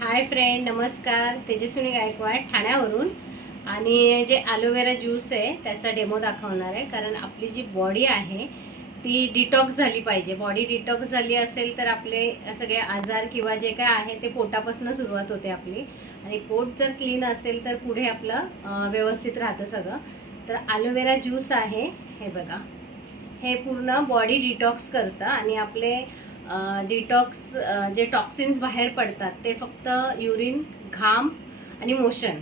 Hi friend, नमस्कार. तेजस्विनी गायकवाड ठाण्यावरून. आणि जे ॲलोवेरा ज्यूस आहे त्याचा डेमो दाखवणार आहे. कारण आपली जी बॉडी आहे ती डिटॉक्स झाली पाहिजे. बॉडी डिटॉक्स झाली असेल तर आपले सगळे आजार किंवा जे काय आहे ते पोटापासून सुरुवात होते आपली. आणि पोट जर क्लीन असेल तर पुढे आपलं व्यवस्थित राहतं सगळं. तर ॲलोवेरा ज्यूस आहे, हे बघा. हे पूर्ण बॉडी डिटॉक्स करतं आणि आपले डिटॉक्स जे टॉक्सिन्स बाहेर पडतात ते फक्त युरिन, घाम आणि मोशन.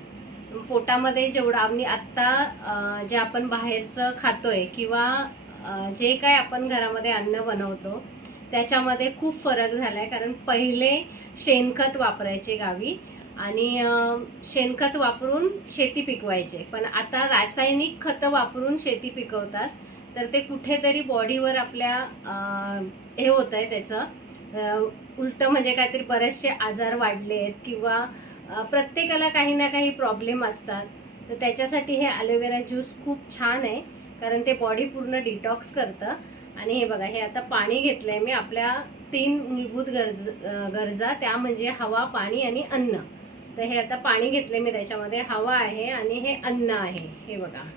पोटामध्ये जेवढं आम्ही आत्ता जे आपण बाहेरचं खातोय किंवा जे काय आपण घरामध्ये अन्न बनवतो त्याच्यामध्ये खूप फरक झाला आहे. कारण पहिले शेणखत वापरायचे गावी आणि शेणखत वापरून शेती पिकवायचे, पण आता रासायनिक खतं वापरून शेती पिकवतात. तर ते कुठेतरी बॉडीवर आपल्या हे होतं आहे त्याचं उलटं, म्हणजे काहीतरी बरेचसे आजार वाढले आहेत किंवा प्रत्येकाला काही ना काही प्रॉब्लेम असतात. तर त्याच्यासाठी हे ॲलोवेरा ज्यूस खूप छान आहे, कारण ते बॉडी पूर्ण डिटॉक्स करतं. आणि हे बघा, हे आता पाणी घेतलं आहे मी. आपल्या 3 मूलभूत गरजा त्या म्हणजे हवा, पाणी आणि अन्न. तर हे आता पाणी घेतले मी, त्याच्यामध्ये हवा आहे आणि हे अन्न आहे. हे बघा,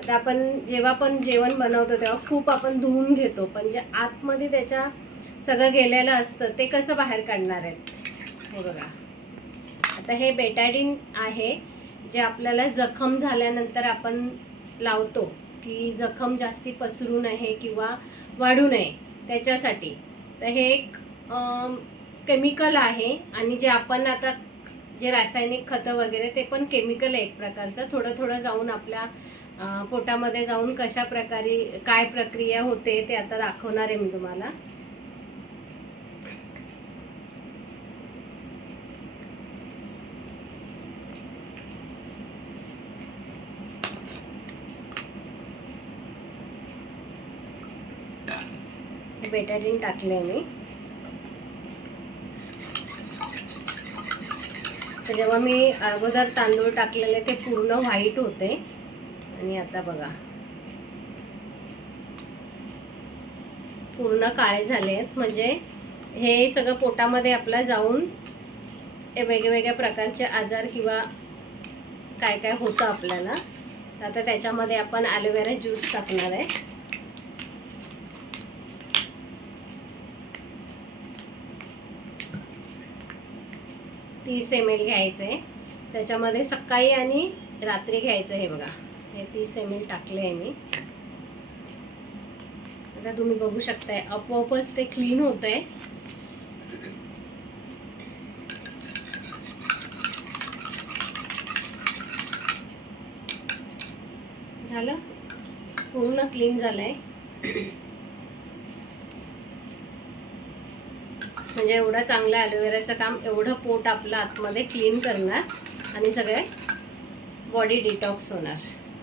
आता आपण जेव्हा पण जेवण बनवतो तेव्हा खूप आपण धुवून घेतो, पण जे आतमध्ये त्याच्या सगळं गेलेलं असतं ते कसं बाहेर काढणार आहेत. हे बघा, आता हे बेटाडीन आहे, जे आपल्याला जखम झाल्यानंतर आपण लावतो की जखम जास्ती पसरू नये किंवा वाढू नये त्याच्यासाठी. तर हे एक केमिकल आहे. आणि जे आपण आता जे रासायनिक खतं वगैरे ते पण केमिकल आहे एक प्रकारचं. थोडं थोडं जाऊन आपल्या पोटामध्ये जाऊन कशा प्रकारे काय प्रक्रिया होते ते आता दाखवणार आहे मी तुम्हाला. बेटाडीन टाकले मी. तर जेव्हा मी अगोदर तांदूळ टाकलेले ते पूर्ण व्हाईट होते आणि आता बघा पूर्ण काळे झाले आहेत. म्हणजे हे सगळं पोटामध्ये आपला जाऊन वेगवेगळ्या प्रकारचे आजार किंवा काय काय होतं आपल्याला. तर आता त्याच्यामध्ये आपण ॲलोवेरा ज्यूस टाकणार आहे. 30 ml घ्यायचे. त्याच्यामध्ये सकाळी आणि रात्री घ्यायचं. हे बघा, हे 30 ml टाकले आहे मी. आता तुम्ही बघू शकताय आपोआपच ते क्लीन होतंय. झालं, पूर्ण क्लीन झालंय. म्हणजे एवढं चांगलं ॲलोवेराचं काम, एवढं पोट आपलं आतमध्ये क्लीन करणार आणि सगळे बॉडी डिटॉक्स होणार.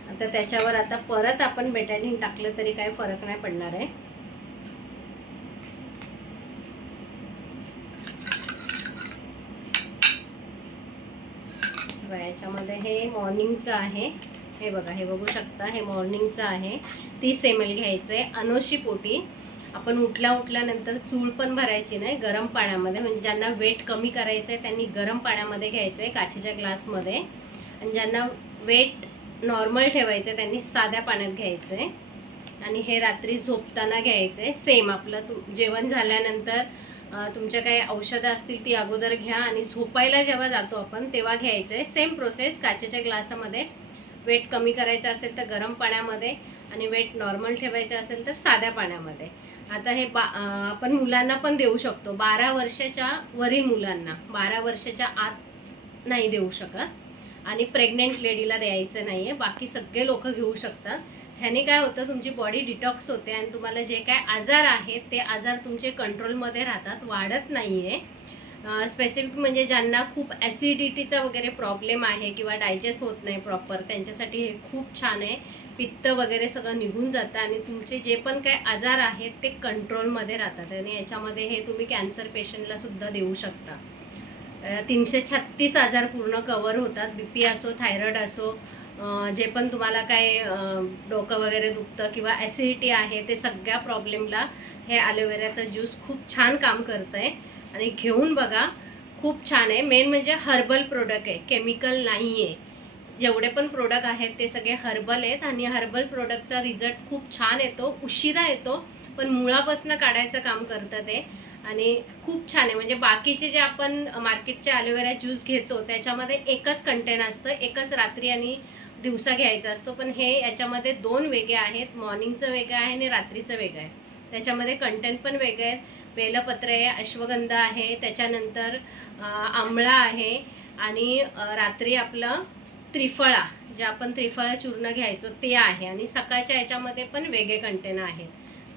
आता त्याच्यावर आता परत आपण बेटाडीन टाकलं तरी काही फरक नाही पडणार आहे. याच्यामध्ये हे मॉर्निंगचं आहे. हे बघा, हे बघू शकता, हे मॉर्निंगचं आहे. 30 ml घ्यायचं आहे. अनोशी पोटी आपण उठल्यानंतर चूळ पण भरायची नाही, गरम पाण्यामध्ये. म्हणजे ज्यांना वेट कमी करायचं आहे त्यांनी गरम पाण्यामध्ये घ्यायचं आहे, काचेच्या ग्लासमध्ये. आणि ज्यांना वेट नॉर्मल ठेवायचं आहे त्यांनी साध्या पाण्यात घ्यायचं आहे. आणि हे रात्री झोपताना घ्यायचं आहे. सेम आपलं जेवण झाल्यानंतर तुमच्या काही औषधं असतील ती अगोदर घ्या आणि झोपायला जेव्हा जातो आपण तेव्हा घ्यायचं आहे. Same process. काचेच्या ग्लासामध्ये वेट कमी करायचं असेल तर गरम पाण्यामध्ये आणि वेट नॉर्मल ठेवायचं असेल तर साध्या पाण्यामध्ये. आता हे आपण मुलांना पण देऊ शकतो. 12 वर्षाच्या वरील मुलांना, 12 वर्षाच्या आत नाही देऊ शकत. आणि प्रेग्नेंट लेडीला द्यायचं नाही आहे. बाकी सगळे लोक घेऊ शकतात. ह्याने काय होतं, तुमची बॉडी डिटॉक्स होते आणि तुम्हाला जे काय आजार आहेत ते आजार तुमचे कंट्रोलमध्ये राहतात, वाढत नाही आहे. स्पेसिफिक म्हणजे ज्यांना खूप ॲसिडिटीचा वगैरे प्रॉब्लेम आहे किंवा डायजेस्ट होत नाही प्रॉपर, त्यांच्यासाठी हे खूप छान आहे. पित्त वगैरे सगळं निघून जातं आणि तुमचे जे पण काय आजार आहेत ते कंट्रोलमध्ये राहतात. आणि याच्यामध्ये हे तुम्ही कॅन्सर पेशंटला सुद्धा देऊ शकता. 336 आजार पूर्ण कवर होतात. BP असो, थायरॉइड असो, जे पण तुम्हाला काय डोकं वगैरे दुखतं किंवा ॲसिडिटी आहे ते सगळ्या प्रॉब्लेमला हे ॲलोवेराचं ज्यूस खूप छान काम करतं आहे आणि घेऊन बघा, खूप छान आहे. मेन म्हणजे हर्बल प्रोडक्ट आहे, केमिकल नाही आहे. जेवढे पण प्रोडक्ट आहेत ते सगळे हर्बल आहेत आणि हर्बल प्रोडक्टचा रिझल्ट खूप छान येतो, उशिरा येतो, पण मुळापासून काढायचं काम करतं ते. आणि खूप छान आहे. म्हणजे बाकीचे जे आपण मार्केटचे ॲलोवेरा ज्यूस घेतो त्याच्यामध्ये एकच कंटेन असतं, एकच रात्री आणि दिवसा घ्यायचा असतो, पण हे याच्यामध्ये 2 वेगळे आहेत. मॉर्निंगचं वेगळं आहे आणि रात्रीचं वेगळं आहे. त्याच्यामध्ये कंटेंट पण वेगळे आहेत. बेलपत्र आहे, अश्वगंधा आहे, त्याच्यानंतर आंवळा आहे आणि रात्री आपलं त्रिफळा, जे आपण त्रिफळा चूर्ण घ्यायचो ते आहे आणि सकाळच्या याच्यामध्ये पण वेगळे कंटेन आहेत.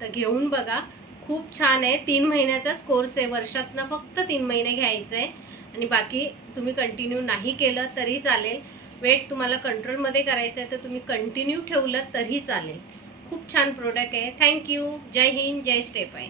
तर घेऊन बघा, खूप छान आहे. 3 महिन्याचाच कोर्स आहे, वर्षातनं फक्त 3 महिने घ्यायचं आहे आणि बाकी तुम्ही कंटिन्यू नाही केलं तरी चालेल. वेट तुम्हाला कंट्रोलमध्ये करायचं आहे तर तुम्ही कंटिन्यू ठेवलं तरी चालेल. खूप छान प्रोडक्ट आहे. थँक्यू. जय हिंद, जय स्टेफाई.